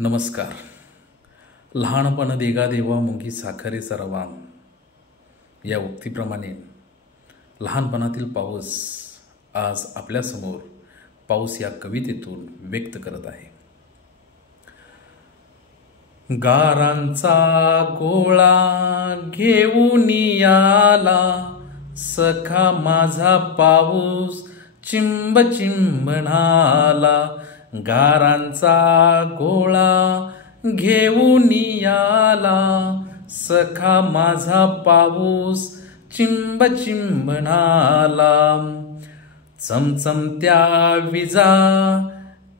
नमस्कार. लहानपण देगा देवा मुंगी साखरे सरवा या उक्तीप्रमाणे लहानपणातील पाऊस आज आपल्यासमोर पाऊस या कवितेतून व्यक्त करत आहे. गारांचा गोळा घेऊन आला सखा माझा पाऊस चिंब चिंबणाला. गारांचा गोळा घेऊन आला सखा माझा पाऊस चिंब चिंबणाला. चमचमत्या विजा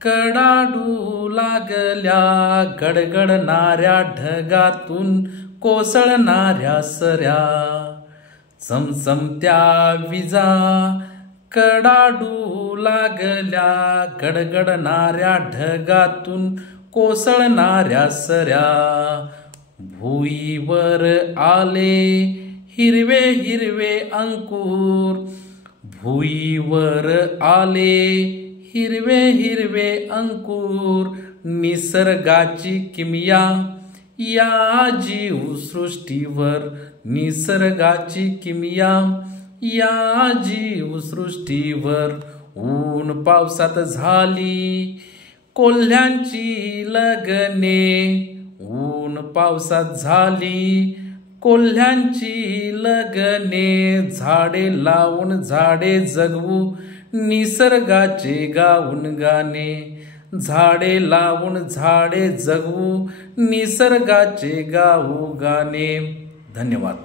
कडाडू लागल्या गडगडणाऱ्या ढगातून कोसळणाऱ्या सऱ्या. चमचमत्या विजा कडाडू लागल्या गडगडणाऱ्या ढगातून कोसळणाऱ्या सऱ्या. भुईवर आले हिरवे हिरवे अंकुर, भुईवर आले हिरवे हिरवे अंकुर. निसर्गाची किमया या जीवसृष्टीवर, निसर्गाची किमया या जीवसृष्टीवर. ऊन पावसात झाली कोल्ह्यांची लगने, ऊन पावसात झाली कोल्ह्यांची लगने. झाडे लावून झाडे जगवू निसर्गाचे गाऊन गाणे, झाडे लावून झाडे जगवू निसर्गाचे गाऊ गाणे. धन्यवाद.